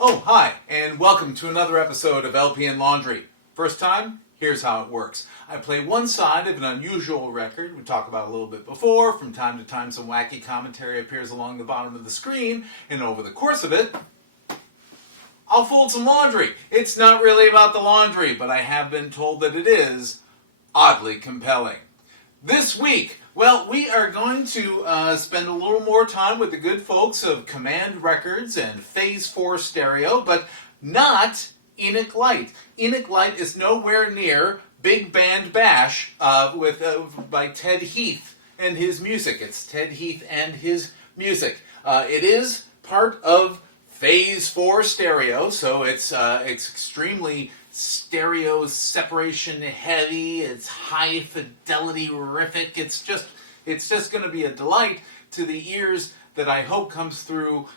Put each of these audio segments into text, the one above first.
Oh, hi, and welcome to another episode of LP and Laundry. First time? Here's how it works. I play one side of an unusual record we talked about a little bit before. From time to time, some wacky commentary appears along the bottom of the screen, and over the course of it, I'll fold some laundry. It's not really about the laundry, but I have been told that it is oddly compelling. This week, well, we are going to spend a little more time with the good folks of Command Records and Phase 4 Stereo, but not Enoch Light. Enoch Light is nowhere near Big Band Bash by Ted Heath and his music. It's Ted Heath and his music. It is part of Phase 4 Stereo, so it's extremely stereo separation heavy. It's high fidelity rific. It's just going to be a delight to the ears that I hope comes through,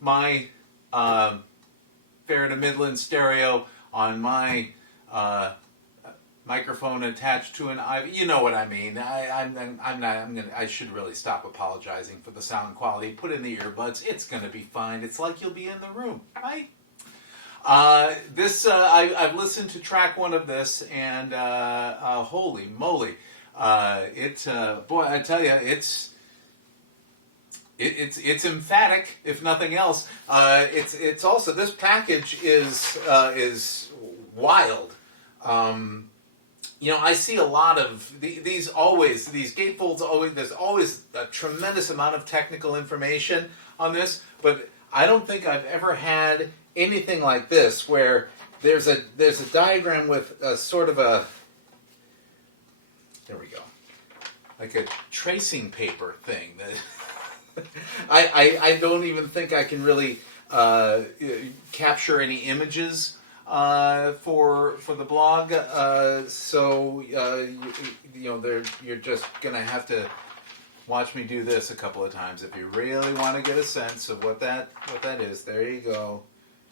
my fair to Midland stereo on my microphone attached to an IV. You know what I mean. I should really stop apologizing for the sound quality. Put in the earbuds. It's going to be fine. It's like you'll be in the room, right? I've listened to track one of this, and holy moly, boy, I tell you, it's emphatic, if nothing else. It's also, this package is wild. I see a lot of these gatefolds. There's always a tremendous amount of technical information on this, but I don't think I've ever had anything like this where there's a diagram with a sort of a, there we go, like a tracing paper thing that I don't even think I can really capture any images for the blog, so you're just gonna have to watch me do this a couple of times if you really want to get a sense of what that is. There you go,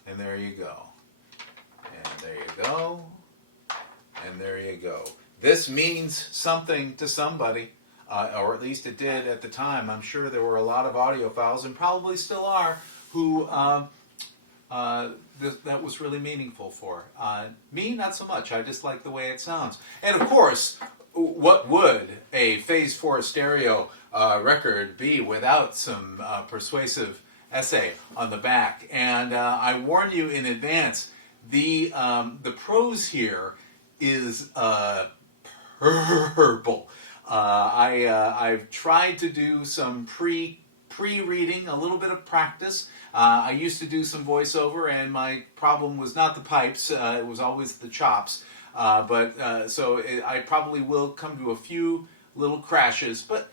and there you go, and there you go, and there you go. This means something to somebody, or at least it did at the time. I'm sure there were a lot of audiophiles, and probably still are, who that was really meaningful for. Me, not so much. I just like the way it sounds. And of course, what would a Phase 4 Stereo record be without some persuasive essay on the back? And I warn you in advance, the prose here is purple. I've tried to do some pre-reading, a little bit of practice. I used to do some voiceover, and my problem was not the pipes, it was always the chops. I probably will come to a few little crashes, but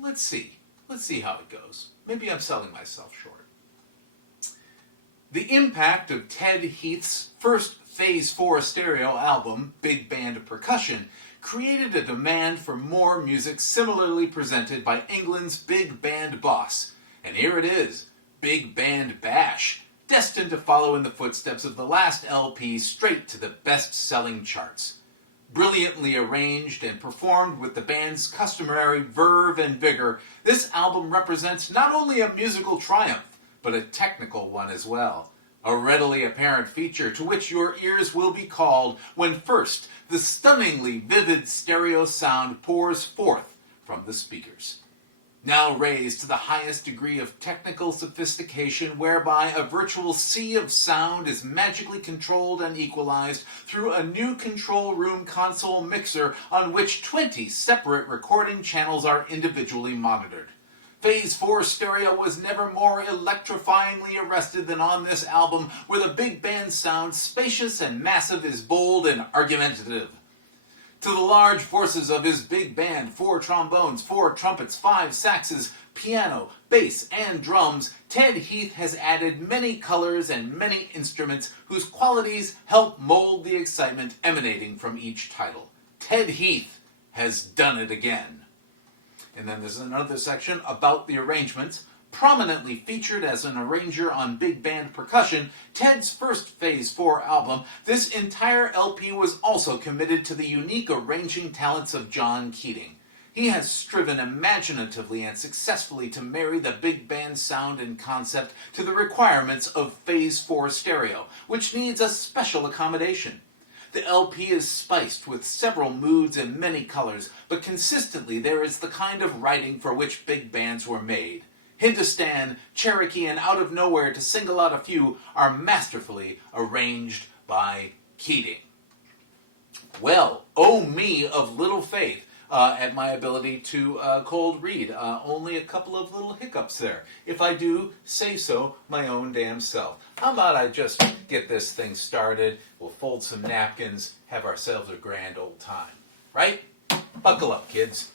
let's see. Let's see how it goes. Maybe I'm selling myself short. The impact of Ted Heath's first Phase 4 Stereo album, Big Band Percussion, created a demand for more music similarly presented by England's big band boss. And here it is, Big Band Bash, destined to follow in the footsteps of the last LP straight to the best-selling charts. Brilliantly arranged and performed with the band's customary verve and vigor, this album represents not only a musical triumph, but a technical one as well. A readily apparent feature to which your ears will be called when first the stunningly vivid stereo sound pours forth from the speakers. Now raised to the highest degree of technical sophistication, whereby a virtual sea of sound is magically controlled and equalized through a new control room console mixer on which 20 separate recording channels are individually monitored. Phase 4 Stereo was never more electrifyingly arrested than on this album, where the big band sound, spacious and massive, is bold and argumentative. To the large forces of his big band, 4 trombones, 4 trumpets, 5 saxes, piano, bass, and drums, Ted Heath has added many colors and many instruments whose qualities help mold the excitement emanating from each title. Ted Heath has done it again. And then there's another section about the arrangements. Prominently featured as an arranger on big band percussion, Ted's first Phase 4 album, this entire LP was also committed to the unique arranging talents of John Keating. He has striven imaginatively and successfully to marry the big band sound and concept to the requirements of Phase 4 stereo, which needs a special accommodation. The LP is spiced with several moods and many colors, but consistently there is the kind of writing for which big bands were made. Hindustan, Cherokee, and Out of Nowhere, to single out a few, are masterfully arranged by Keating. Well, oh me of little faith at my ability to cold read. Only a couple of little hiccups there. If I do say so, my own damn self. How about I just get this thing started, we'll fold some napkins, have ourselves a grand old time. Right? Buckle up, kids.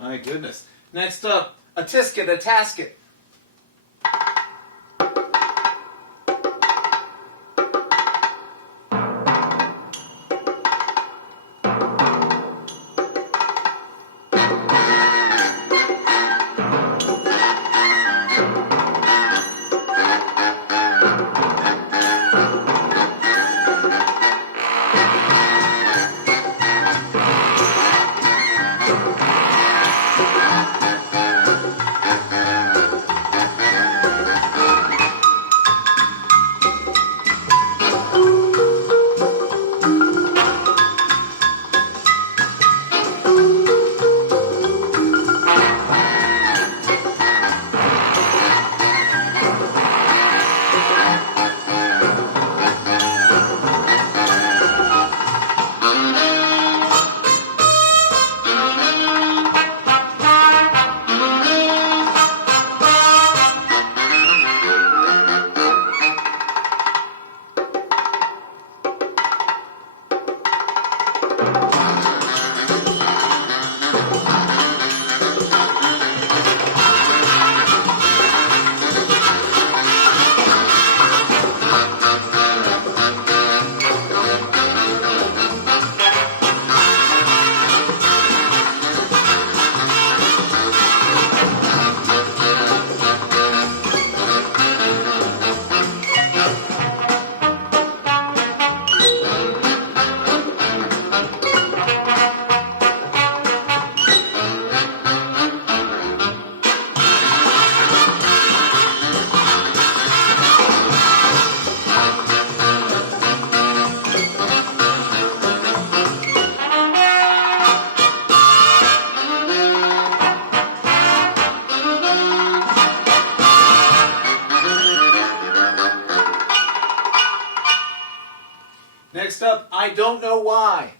My goodness. Next up, a tisket, a tasket. Next up, I Don't Know Why.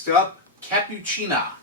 Next up, Cappuccina.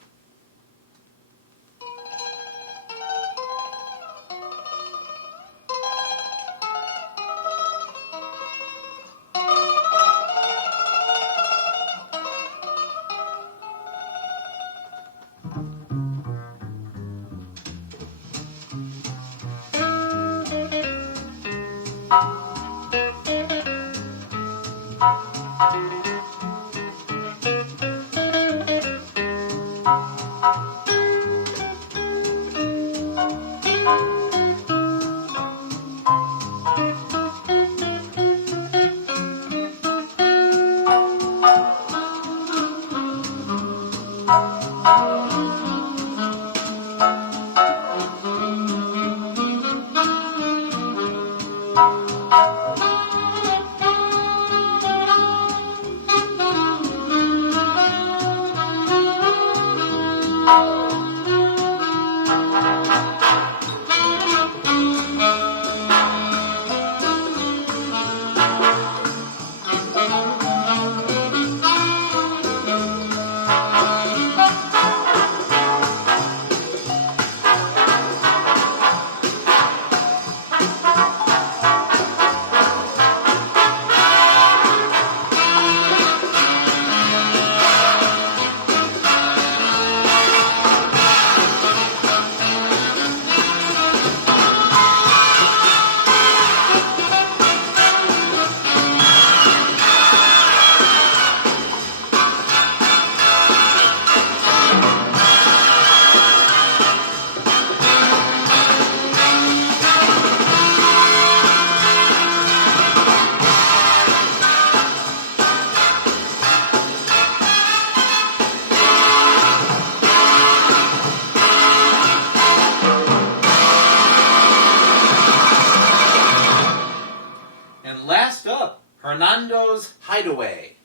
And last up, Hernando's Hideaway.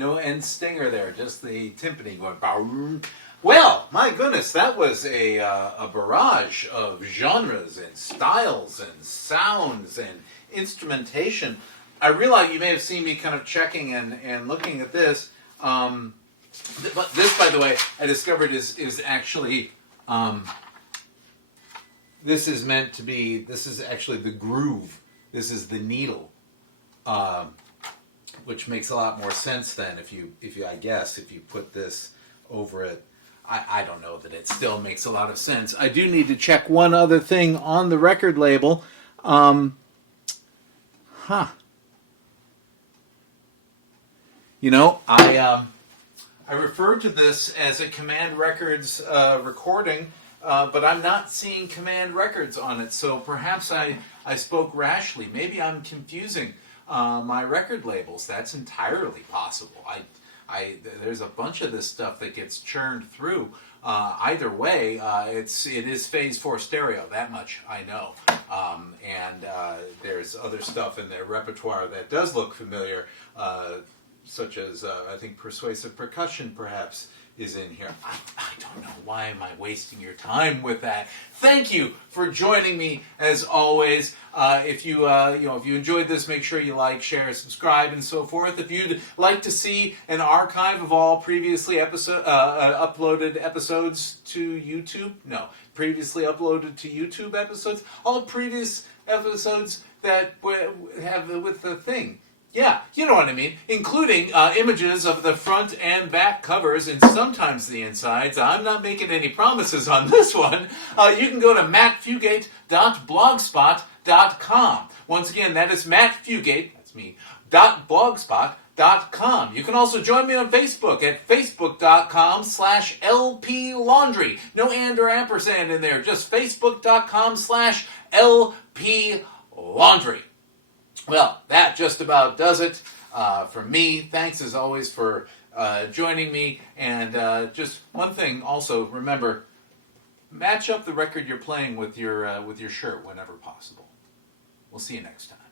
No end stinger there, just the timpani going. Boom. Well, my goodness, that was a barrage of genres and styles and sounds and instrumentation. I realize you may have seen me kind of checking and looking at this. But this, by the way, I discovered is actually, this is meant to be, this is actually the groove. This is the needle, which makes a lot more sense then if you I guess, if you put this over it. I don't know that it still makes a lot of sense. I do need to check one other thing on the record label. You know, I referred to this as a Command Records recording, but I'm not seeing Command Records on it, so perhaps I spoke rashly. Maybe I'm confusing my record labels. That's entirely possible. There's a bunch of this stuff that gets churned through. Either way, it is Phase 4 stereo, that much I know. And there's other stuff in their repertoire that does look familiar, such as, I think, Persuasive Percussion, perhaps, is in here. I don't know. Why am I wasting your time with that? Thank you for joining me, as always. If you enjoyed this, make sure you like, share, subscribe, and so forth. If you'd like to see an archive of all previously uploaded episodes to YouTube, previously uploaded to YouTube episodes, all previous episodes that have with the thing. Yeah, you know what I mean, including images of the front and back covers and sometimes the insides. I'm not making any promises on this one. You can go to mattfugate.blogspot.com. Once again, that is mattfugate, that's me, .blogspot.com. You can also join me on Facebook at facebook.com/lplaundry. No and or ampersand in there, just facebook.com/lplaundry. Well, that just about does it for me. Thanks as always for joining me. And just one thing also, remember, match up the record you're playing with your shirt whenever possible. We'll see you next time.